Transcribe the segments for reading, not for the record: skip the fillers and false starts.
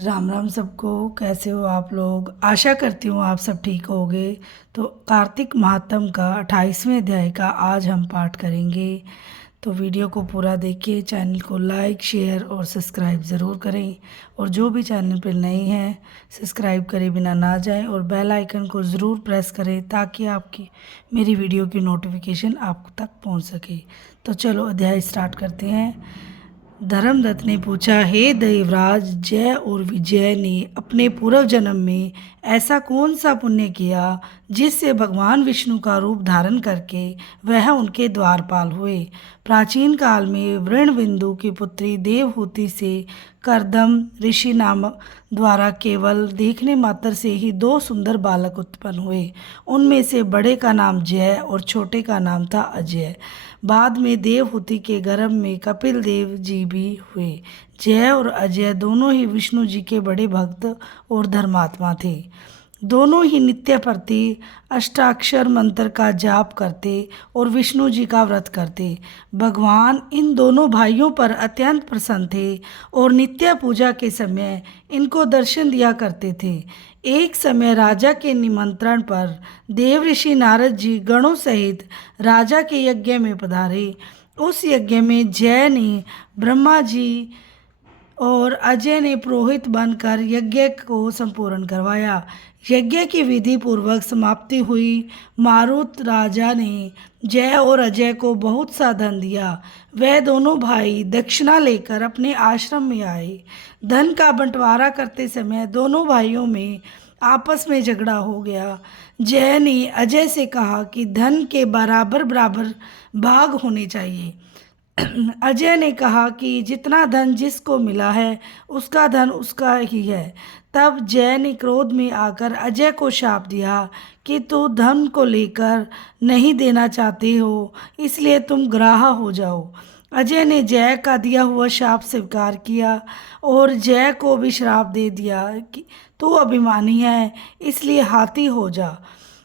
राम राम सबको। कैसे हो आप लोग? आशा करती हूँ आप सब ठीक होगे। तो कार्तिक महात्म का 28वें अध्याय का आज हम पाठ करेंगे। तो वीडियो को पूरा देखिए, चैनल को लाइक शेयर और सब्सक्राइब ज़रूर करें। और जो भी चैनल पर नए हैं सब्सक्राइब करे बिना ना जाएं और बेल आइकन को ज़रूर प्रेस करें ताकि आपकी मेरी वीडियो की नोटिफिकेशन आप तक पहुंच सके। तो चलो अध्याय स्टार्ट करते हैं। धर्मदत्त ने पूछा, हे देवराज, जय और विजय ने अपने पूर्व जन्म में ऐसा कौन सा पुण्य किया जिससे भगवान विष्णु का रूप धारण करके वह उनके द्वारपाल हुए। प्राचीन काल में वृणबिंदु की पुत्री देवहूति से करदम ऋषि नामक द्वारा केवल देखने मात्र से ही दो सुंदर बालक उत्पन्न हुए। उनमें से बड़े का नाम जय और छोटे का नाम था अजय। बाद में देवहूति के गर्भ में कपिल देव जी भी हुए। जय और अजय दोनों ही विष्णु जी के बड़े भक्त और धर्मात्मा थे। दोनों ही नित्य प्रति अष्टाक्षर मंत्र का जाप करते और विष्णु जी का व्रत करते। भगवान इन दोनों भाइयों पर अत्यंत प्रसन्न थे और नित्य पूजा के समय इनको दर्शन दिया करते थे। एक समय राजा के निमंत्रण पर देव ऋषि नारद जी गणों सहित राजा के यज्ञ में पधारे। उस यज्ञ में जय ने ब्रह्मा जी और अजय ने पुरोहित बनकर यज्ञ को संपूर्ण करवाया। यज्ञ की विधि पूर्वक समाप्ति हुई। मारुत राजा ने जय और अजय को बहुत सा धन दिया। वह दोनों भाई दक्षिणा लेकर अपने आश्रम में आए। धन का बंटवारा करते समय दोनों भाइयों में आपस में झगड़ा हो गया। जय ने अजय से कहा कि धन के बराबर बराबर भाग होने चाहिए। अजय ने कहा कि जितना धन जिसको मिला है उसका धन उसका ही है। तब जय ने क्रोध में आकर अजय को शाप दिया कि तू धन को लेकर नहीं देना चाहते हो, इसलिए तुम ग्राह हो जाओ। अजय ने जय का दिया हुआ शाप स्वीकार किया और जय को भी श्राप दे दिया कि तू अभिमानी है, इसलिए हाथी हो जा।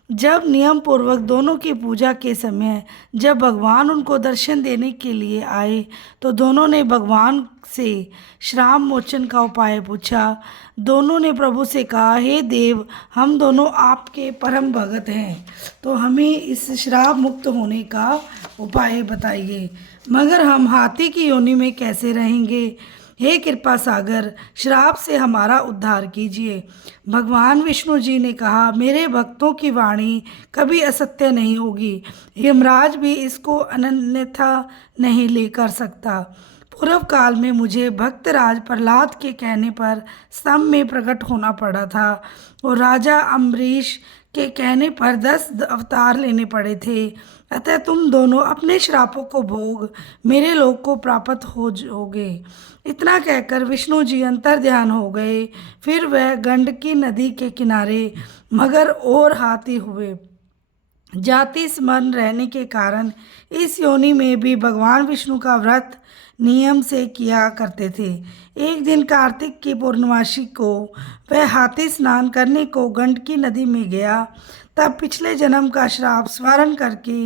जब नियम पूर्वक दोनों की पूजा के समय जब भगवान उनको दर्शन देने के लिए आए तो दोनों ने भगवान से श्राप मोचन का उपाय पूछा। दोनों ने प्रभु से कहा, हे देव, हम दोनों आपके परम भगत हैं, तो हमें इस श्राप मुक्त होने का उपाय बताइए, मगर हम हाथी की योनि में कैसे रहेंगे। हे कृपा सागर, श्राप से हमारा उद्धार कीजिए। भगवान विष्णु जी ने कहा, मेरे भक्तों की वाणी कभी असत्य नहीं होगी। यमराज भी इसको अन्यथा नहीं ले कर सकता। पूर्व काल में मुझे भक्तराज प्रहलाद के कहने पर स्तंभ में प्रकट होना पड़ा था और राजा अम्बरीश के कहने पर 10 अवतार लेने पड़े थे। अतः तुम दोनों अपने श्रापों को भोग मेरे लोक को प्राप्त हो जाओगे। इतना कहकर विष्णु जी अंतर ध्यान हो गए। फिर वह गंडकी नदी के किनारे मगर और हाथी हुए। जाति स्मरण रहने के कारण इस योनि में भी भगवान विष्णु का व्रत नियम से किया करते थे। एक दिन कार्तिक की पूर्णमासी को वह हाथी स्नान करने को गंडकी नदी में गया। तब पिछले जन्म का श्राप स्मरण करके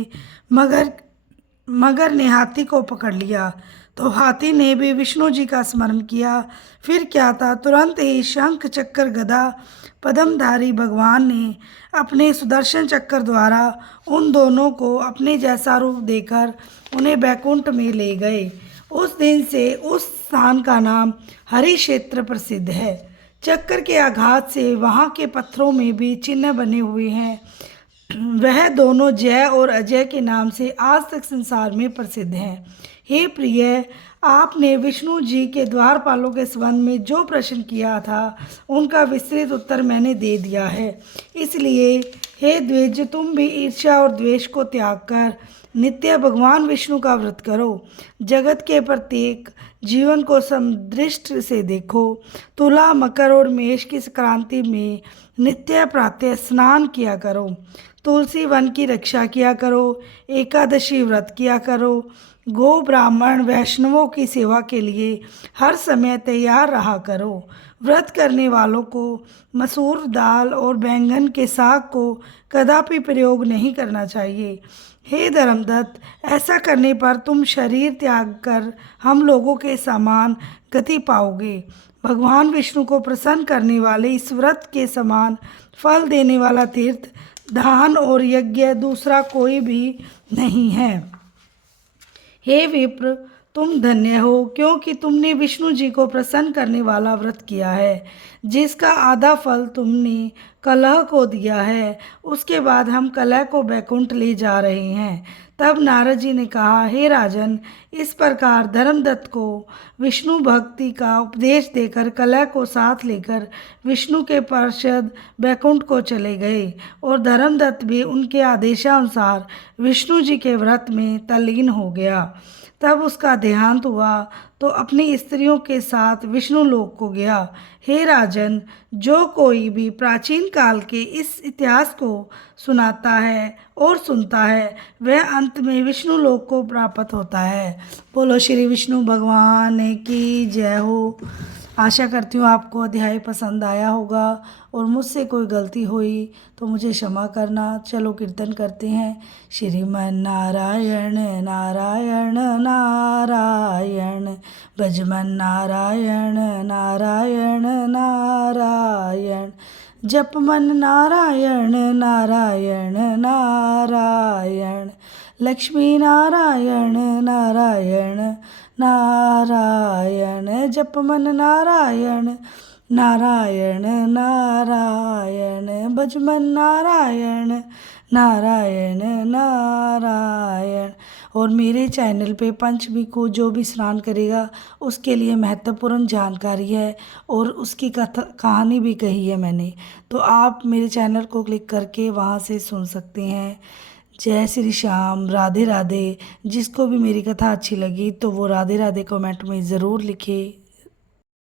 मगर ने हाथी को पकड़ लिया तो हाथी ने भी विष्णु जी का स्मरण किया। फिर क्या था, तुरंत ही शंख चक्र गदा पद्मधारी भगवान ने अपने सुदर्शन चक्र द्वारा उन दोनों को अपने जैसा रूप देकर उन्हें बैकुंठ में ले गए। उस दिन से उस स्थान का नाम हरि क्षेत्र प्रसिद्ध है। चक्र के आघात से वहाँ के पत्थरों में भी चिन्ह बने हुए हैं। वह दोनों जय और अजय के नाम से आज तक संसार में प्रसिद्ध हैं। हे प्रिय, आपने विष्णु जी के द्वारपालों के संबंध में जो प्रश्न किया था उनका विस्तृत उत्तर मैंने दे दिया है। इसलिए हे द्विज, तुम भी ईर्ष्या और द्वेष को त्याग कर नित्य भगवान विष्णु का व्रत करो। जगत के प्रत्येक जीवन को समदृष्टि से देखो। तुला, मकर और मेष की संक्रांति में नित्य प्रातः स्नान किया करो। तुलसी वन की रक्षा किया करो। एकादशी व्रत किया करो। गो ब्राह्मण वैष्णवों की सेवा के लिए हर समय तैयार रहा करो। व्रत करने वालों को मसूर दाल और बैंगन के साग को कदापि प्रयोग नहीं करना चाहिए। हे धर्मदत्त, ऐसा करने पर तुम शरीर त्याग कर हम लोगों के समान गति पाओगे। भगवान विष्णु को प्रसन्न करने वाले इस व्रत के समान फल देने वाला तीर्थ, दान और यज्ञ दूसरा कोई भी नहीं है। हे विप्र, तुम धन्य हो, क्योंकि तुमने विष्णु जी को प्रसन्न करने वाला व्रत किया है, जिसका आधा फल तुमने कलह को दिया है। उसके बाद हम कलह को बैकुंठ ले जा रहे हैं। तब नारद जी ने कहा, हे राजन, इस प्रकार धर्मदत्त को विष्णु भक्ति का उपदेश देकर कलह को साथ लेकर विष्णु के पार्षद बैकुंठ को चले गए, और धर्मदत्त भी उनके आदेशानुसार विष्णु जी के व्रत में तल्लीन हो गया। तब उसका देहांत हुआ तो अपनी स्त्रियों के साथ विष्णु लोक को गया। हे राजन, जो कोई भी प्राचीन काल के इस इतिहास को सुनाता है और सुनता है, वह अंत में विष्णु लोक को प्राप्त होता है। बोलो श्री विष्णु भगवान की जय हो। आशा करती हूँ आपको अध्याय पसंद आया होगा, और मुझसे कोई गलती हुई तो मुझे क्षमा करना। चलो कीर्तन करते हैं। श्रीमन नारायण नारायण नारायण, भजमन नारायण नारायण नारायण, जप मन नारायण नारायण नारायण, लक्ष्मी नारायण नारायण नारायण, जप मन नारायण नारायण नारायण, भज मन नारायण नारायण नारायण। और मेरे चैनल पे पंचमी को जो भी स्नान करेगा उसके लिए महत्वपूर्ण जानकारी है, और उसकी कहानी भी कही है मैंने, तो आप मेरे चैनल को क्लिक करके वहाँ से सुन सकते हैं। जय श्री श्याम, राधे राधे। जिसको भी मेरी कथा अच्छी लगी तो वो राधे राधे कमेंट में ज़रूर लिखे।